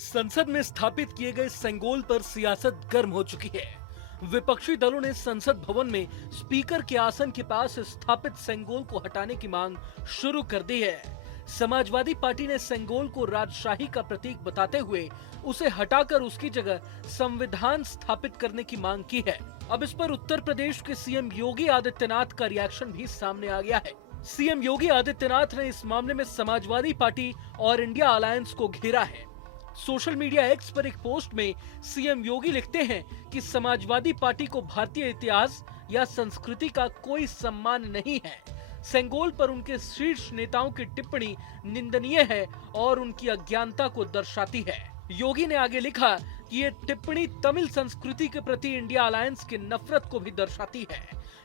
संसद में स्थापित किए गए सेंगोल पर सियासत गर्म हो चुकी है। विपक्षी दलों ने संसद भवन में स्पीकर के आसन के पास स्थापित सेंगोल को हटाने की मांग शुरू कर दी है। समाजवादी पार्टी ने सेंगोल को राजशाही का प्रतीक बताते हुए उसे हटाकर उसकी जगह संविधान स्थापित करने की मांग की है। अब इस पर उत्तर प्रदेश के सीएम योगी आदित्यनाथ का रिएक्शन भी सामने आ गया है। सीएम योगी आदित्यनाथ ने इस मामले में समाजवादी पार्टी और इंडिया अलायंस को घेरा है। सोशल मीडिया एक्स पर एक पोस्ट में सीएम योगी लिखते हैं कि समाजवादी पार्टी को भारतीय इतिहास या संस्कृति का कोई सम्मान नहीं है। सेंगोल पर उनके शीर्ष नेताओं की टिप्पणी निंदनीय है और उनकी अज्ञानता को दर्शाती है। योगी ने आगे लिखा कि ये टिप्पणी तमिल संस्कृति के प्रति इंडिया अलायंस की नफरत को भी दर्शाती है।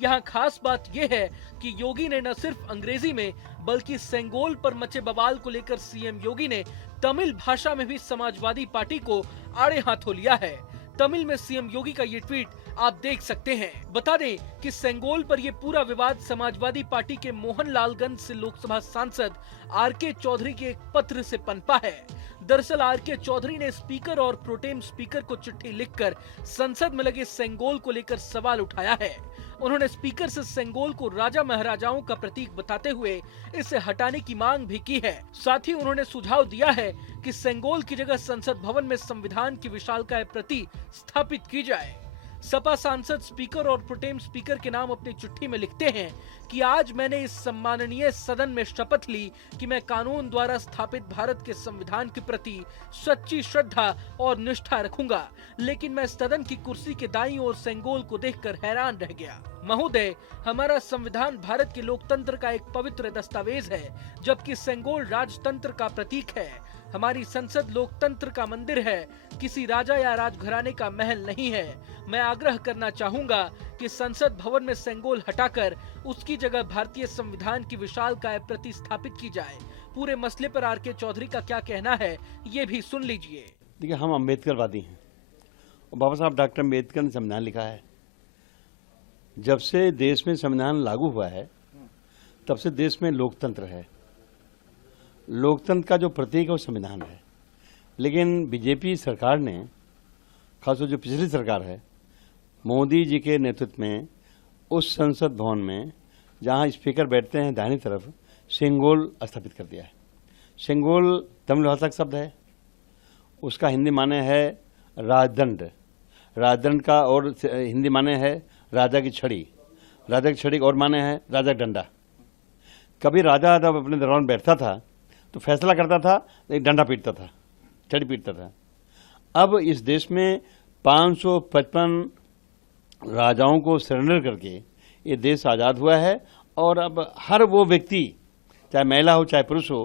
यहाँ खास बात यह है कि योगी ने न सिर्फ अंग्रेजी में बल्कि सेंगोल पर मचे बवाल को लेकर सीएम योगी ने तमिल भाषा में भी समाजवादी पार्टी को आड़े हाथों लिया है। तमिल में सीएम योगी का ये ट्वीट आप देख सकते हैं। बता दें कि सेंगोल पर ये पूरा विवाद समाजवादी पार्टी के मोहनलालगंज से लोकसभा सांसद आरके चौधरी के एक पत्र से पनपा है। दरअसल आरके चौधरी ने स्पीकर और प्रोटेम स्पीकर को चिट्ठी लिखकर संसद में लगे सेंगोल को लेकर सवाल उठाया है। उन्होंने स्पीकर से सेंगोल को राजा महाराजाओं का प्रतीक बताते हुए इसे हटाने की मांग भी की है। साथ ही उन्होंने सुझाव दिया है कि सेंगोल की जगह संसद भवन में संविधान की विशालकाय प्रति स्थापित की जाए। सपा सांसद स्पीकर और प्रोटेम स्पीकर के नाम अपनी चिट्ठी में लिखते हैं कि आज मैंने इस सम्माननीय सदन में शपथ ली कि मैं कानून द्वारा स्थापित भारत के संविधान के प्रति सच्ची श्रद्धा और निष्ठा रखूंगा, लेकिन मैं सदन की कुर्सी के दाईं ओर सेंगोल को देखकर हैरान रह गया। महोदय, हमारा संविधान भारत के लोकतंत्र का एक पवित्र दस्तावेज है, जबकि सेंगोल राजतंत्र का प्रतीक है। हमारी संसद लोकतंत्र का मंदिर है, किसी राजा या राजघराने का महल नहीं है। मैं आग्रह करना चाहूंगा कि संसद भवन में सेंगोल हटाकर उसकी जगह भारतीय संविधान की विशालकाय प्रतिस्थापित की जाए। पूरे मसले पर आरके चौधरी का क्या कहना है, ये भी सुन लीजिए। देखिए, हम अम्बेडकरवादी हैं और बाबा साहब डॉक्टर अम्बेडकर ने संविधान लिखा है। जब से देश में संविधान लागू हुआ है तब से देश में लोकतंत्र है। लोकतंत्र का जो प्रतीक है वो संविधान है। लेकिन बीजेपी सरकार ने, खासतौर जो पिछली सरकार है, मोदी जी के नेतृत्व में उस संसद भवन में जहां स्पीकर बैठते हैं दाहिनी तरफ, सेंगोल स्थापित कर दिया है। सेंगोल तमिल भाषा का शब्द है, उसका हिंदी माने है राजदंड। राजदंड का और हिंदी माने है राजा की छड़ी। राजा की छड़ी और माने है राजा का डंडा। कभी राजा जब अपने दरबार में बैठता था तो फैसला करता था, एक डंडा पीटता था, छड़ी पीटता था। अब इस देश में 555 राजाओं को सरेंडर करके ये देश आज़ाद हुआ है और अब हर वो व्यक्ति, चाहे महिला हो चाहे पुरुष हो,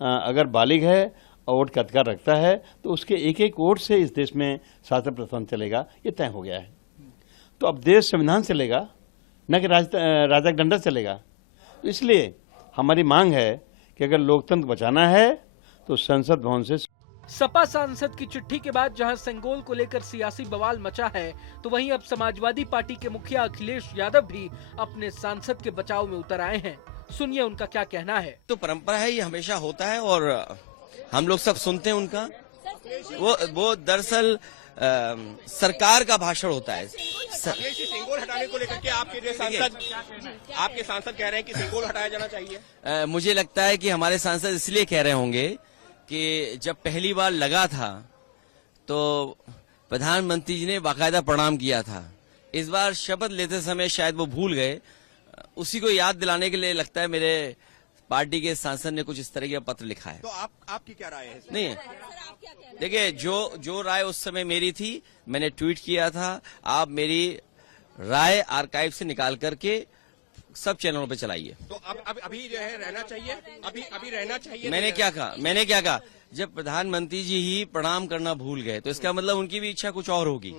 अगर बालिग है और वोट का अधिकार रखता है तो उसके एक एक वोट से इस देश में शासन प्रशासन चलेगा, ये तय हो गया है। तो अब देश संविधान चलेगा, न कि राजा का डंडा चलेगा। तो इसलिए हमारी मांग है कि अगर लोकतंत्र बचाना है तो संसद भवन से। सपा सांसद की चिट्ठी के बाद जहां सेंगोल को लेकर सियासी बवाल मचा है, तो वहीं अब समाजवादी पार्टी के मुखिया अखिलेश यादव भी अपने सांसद के बचाव में उतर आए हैं। सुनिए उनका क्या कहना है। तो परंपरा है, ये हमेशा होता है और हम लोग सब सुनते हैं उनका। वो दरअसल सरकार का भाषण होता है। सेंगोल हटाने को लेकर के आपके सांसद कह रहे हैं कि सेंगोल हटाया जाना चाहिए। मुझे लगता है कि हमारे सांसद इसलिए कह रहे होंगे कि जब पहली बार लगा था तो प्रधानमंत्री जी ने बाकायदा प्रणाम किया था। इस बार शपथ लेते समय शायद वो भूल गए। उसी को याद दिलाने के लिए लगता है मेरे पार्टी के सांसद ने कुछ इस तरह का पत्र लिखा है। तो आपकी क्या राय है? नहीं, देखिए, जो राय उस समय मेरी थी, मैंने ट्वीट किया था। आप मेरी राय आर्काइव से निकाल करके सब चैनलों पे चलाइए। तो अभी जो है रहना चाहिए, अभी रहना चाहिए। मैंने क्या कहा? जब प्रधानमंत्री जी ही प्रणाम करना भूल गए तो इसका मतलब उनकी भी इच्छा कुछ और होगी।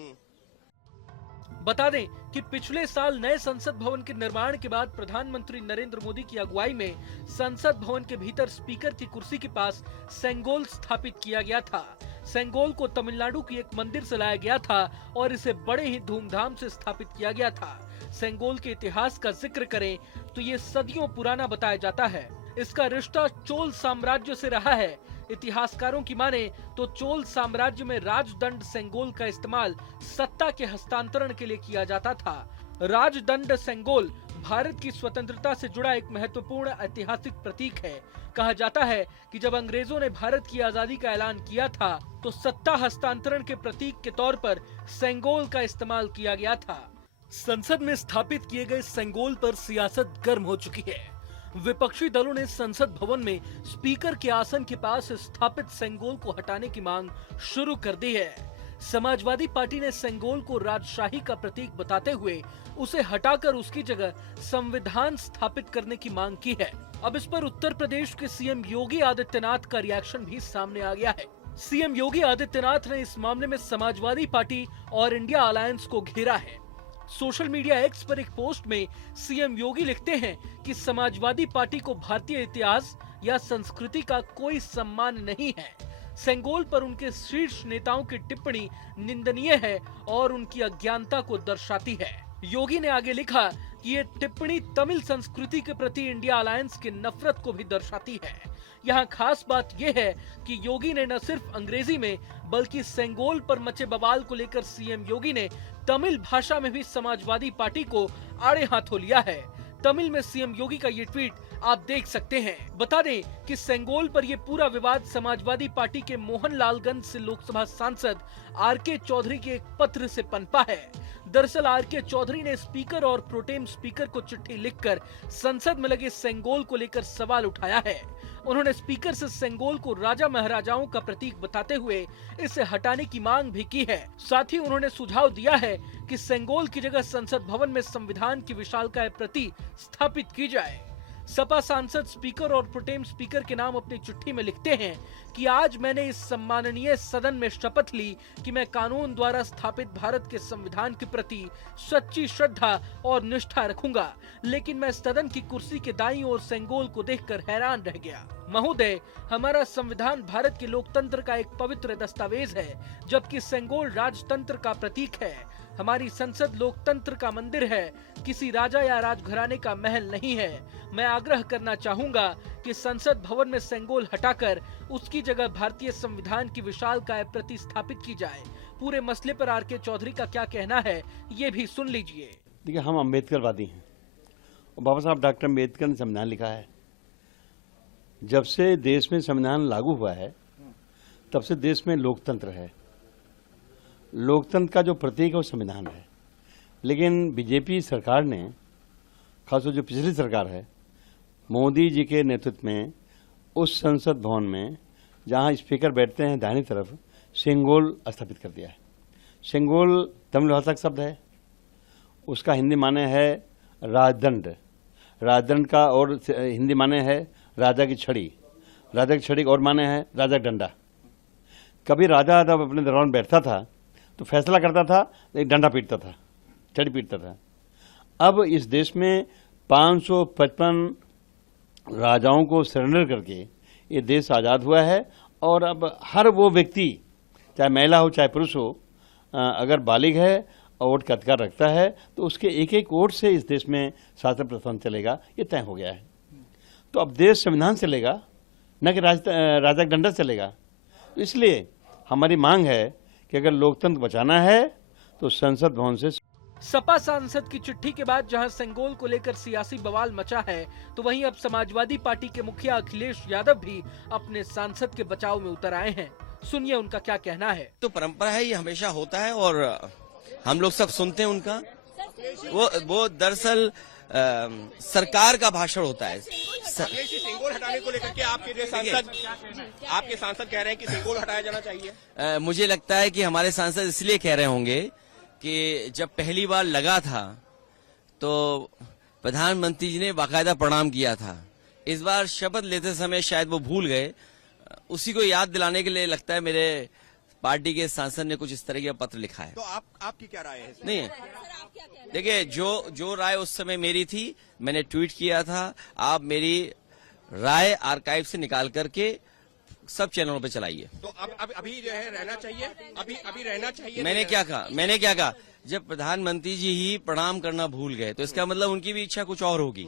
बता दें कि पिछले साल नए संसद भवन के निर्माण के बाद प्रधानमंत्री नरेंद्र मोदी की अगुवाई में संसद भवन के भीतर स्पीकर की कुर्सी के पास सेंगोल स्थापित किया गया था। सेंगोल को तमिलनाडु की एक मंदिर से लाया गया था और इसे बड़े ही धूमधाम से स्थापित किया गया था। सेंगोल के इतिहास का जिक्र करें तो ये सदियों पुराना बताया जाता है। इसका रिश्ता चोल साम्राज्य से रहा है। इतिहासकारों की माने तो चोल साम्राज्य में राजदंड सेंगोल का इस्तेमाल सत्ता के हस्तांतरण के लिए किया जाता था। राजदंड सेंगोल भारत की स्वतंत्रता से जुड़ा एक महत्वपूर्ण ऐतिहासिक प्रतीक है। कहा जाता है कि जब अंग्रेजों ने भारत की आजादी का ऐलान किया था तो सत्ता हस्तांतरण के प्रतीक के तौर पर सेंगोल का इस्तेमाल किया गया था। संसद में स्थापित किए गए सेंगोल पर सियासत गर्म हो चुकी है। विपक्षी दलों ने संसद भवन में स्पीकर के आसन के पास स्थापित सेंगोल को हटाने की मांग शुरू कर दी है। समाजवादी पार्टी ने सेंगोल को राजशाही का प्रतीक बताते हुए उसे हटाकर उसकी जगह संविधान स्थापित करने की मांग की है। अब इस पर उत्तर प्रदेश के सीएम योगी आदित्यनाथ का रिएक्शन भी सामने आ गया है। सीएम योगी आदित्यनाथ ने इस मामले में समाजवादी पार्टी और इंडिया अलायंस को घेरा है। सोशल मीडिया एक्स पर एक पोस्ट में सीएम योगी लिखते हैं कि समाजवादी पार्टी को भारतीय इतिहास या संस्कृति का कोई सम्मान नहीं है। सेंगोल पर उनके शीर्ष नेताओं की टिप्पणी निंदनीय है और उनकी अज्ञानता को दर्शाती है। योगी ने आगे लिखा कि ये टिप्पणी तमिल संस्कृति के प्रति इंडिया अलायंस की नफरत को भी दर्शाती है। यहाँ खास बात यह है कि योगी ने न सिर्फ अंग्रेजी में बल्कि सेंगोल पर मचे बवाल को लेकर सीएम योगी ने तमिल भाषा में भी समाजवादी पार्टी को आड़े हाथों लिया है। तमिल में सीएम योगी का ये ट्वीट आप देख सकते हैं। बता दें कि सेंगोल पर ये पूरा विवाद समाजवादी पार्टी के मोहनलालगंज से लोकसभा सांसद आर.के. चौधरी के एक पत्र से पनपा है। दरअसल आर.के. चौधरी ने स्पीकर और प्रोटेम स्पीकर को चिट्ठी लिखकर संसद में लगे सेंगोल को लेकर सवाल उठाया है। उन्होंने स्पीकर से सेंगोल को राजा महाराजाओं का प्रतीक बताते हुए इसे हटाने की मांग भी की है। साथ ही उन्होंने सुझाव दिया है कि सेंगोल की जगह संसद भवन में संविधान की विशालकाय प्रति स्थापित की जाए। सपा सांसद स्पीकर और प्रोटेम स्पीकर के नाम अपनी चिट्ठी में लिखते हैं कि आज मैंने इस सम्माननीय सदन में शपथ ली कि मैं कानून द्वारा स्थापित भारत के संविधान के प्रति सच्ची श्रद्धा और निष्ठा रखूंगा, लेकिन मैं सदन की कुर्सी के दाईं ओर सेंगोल को देखकर हैरान रह गया। महोदय, हमारा संविधान भारत के लोकतंत्र का एक पवित्र दस्तावेज है, जबकि सेंगोल राजतंत्र का प्रतीक है। हमारी संसद लोकतंत्र का मंदिर है, किसी राजा या राजघराने का महल नहीं है। मैं आग्रह करना चाहूंगा कि संसद भवन में सेंगोल हटाकर उसकी जगह भारतीय संविधान की विशालकाय प्रतिस्थापित की जाए। पूरे मसले पर आर.के. चौधरी का क्या कहना है, ये भी सुन लीजिए। देखिए, हम अम्बेडकरवादी हैं और बाबा साहब डॉक्टर अम्बेडकर ने संविधान लिखा है। जब से देश में संविधान लागू हुआ है तब से देश में लोकतंत्र है। लोकतंत्र का जो प्रतीक है वो संविधान है। लेकिन बीजेपी सरकार ने, खासतौर जो पिछली सरकार है, मोदी जी के नेतृत्व में उस संसद भवन में जहां स्पीकर बैठते हैं दाहिनी तरफ, सेंगोल स्थापित कर दिया है। सेंगोल तमिल भाषा का शब्द है, उसका हिंदी माने है राजदंड। राजदंड का और हिंदी माने है राजा की छड़ी। राजा की छड़ी और माने है राजा का डंडा। कभी राजा जब अपने दरबार में बैठता था तो फैसला करता था, एक डंडा पीटता था, छड़ी पीटता था। अब इस देश में 555 राजाओं को सरेंडर करके ये देश आज़ाद हुआ है और अब हर वो व्यक्ति, चाहे महिला हो चाहे पुरुष हो, अगर बालिग है और वोट का अधिकार रखता है तो उसके एक एक वोट से इस देश में शासन प्रशासन चलेगा, ये तय हो गया है। तो अब देश संविधान चलेगा, न कि राजा का डंडा चलेगा। तो इसलिए हमारी मांग है कि अगर लोकतंत्र बचाना है तो संसद भवन से। सपा सांसद की चिट्ठी के बाद जहां सेंगोल को लेकर सियासी बवाल मचा है, तो वहीं अब समाजवादी पार्टी के मुखिया अखिलेश यादव भी अपने सांसद के बचाव में उतर आए हैं। सुनिए उनका क्या कहना है। तो परंपरा है, ये हमेशा होता है और हम लोग सब सुनते हैं उनका। वो दरअसल सरकार का भाषण होता है। सेंगोल हटाने को लेकर के आपके सांसद कह रहे हैं कि सेंगोल हटाया जाना चाहिए। मुझे लगता है कि हमारे सांसद इसलिए कह रहे होंगे कि जब पहली बार लगा था तो प्रधानमंत्री जी ने बाकायदा प्रणाम किया था। इस बार शपथ लेते समय शायद वो भूल गए। उसी को याद दिलाने के लिए लगता है मेरे पार्टी के सांसद ने कुछ इस तरह का पत्र लिखा है। तो आपकी क्या राय है? नहीं, देखिए, जो राय उस समय मेरी थी, मैंने ट्वीट किया था। आप मेरी राय आर्काइव से निकाल करके सब चैनलों पे चलाइए। तो अभी जो है रहना चाहिए, अभी रहना चाहिए। मैंने क्या कहा जब प्रधानमंत्री जी ही प्रणाम करना भूल गए तो इसका मतलब उनकी भी इच्छा कुछ और होगी।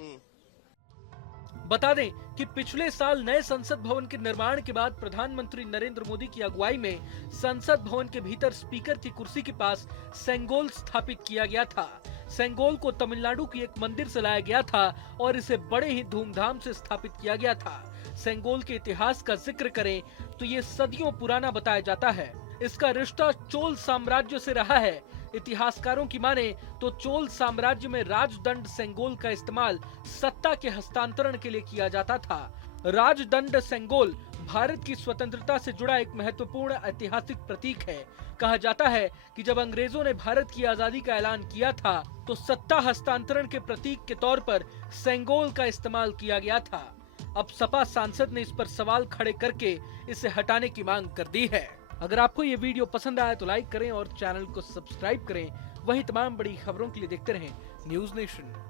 बता दें कि पिछले साल नए संसद भवन के निर्माण के बाद प्रधानमंत्री नरेंद्र मोदी की अगुवाई में संसद भवन के भीतर स्पीकर की कुर्सी के पास सेंगोल स्थापित किया गया था। सेंगोल को तमिलनाडु की एक मंदिर से लाया गया था और इसे बड़े ही धूमधाम से स्थापित किया गया था। सेंगोल के इतिहास का जिक्र करें तो ये सदियों पुराना बताया जाता है। इसका रिश्ता चोल साम्राज्य से रहा है। इतिहासकारों की माने तो चोल साम्राज्य में राजदंड सेंगोल का इस्तेमाल सत्ता के हस्तांतरण के लिए किया जाता था। राजदंड सेंगोल भारत की स्वतंत्रता से जुड़ा एक महत्वपूर्ण ऐतिहासिक प्रतीक है। कहा जाता है कि जब अंग्रेजों ने भारत की आजादी का ऐलान किया था तो सत्ता हस्तांतरण के प्रतीक के तौर पर सेंगोल का इस्तेमाल किया गया था। अब सपा सांसद ने इस पर सवाल खड़े करके इसे हटाने की मांग कर दी है। अगर आपको ये वीडियो पसंद आया तो लाइक करें और चैनल को सब्सक्राइब करें। वहीं तमाम बड़ी खबरों के लिए देखते रहें न्यूज़ नेशन।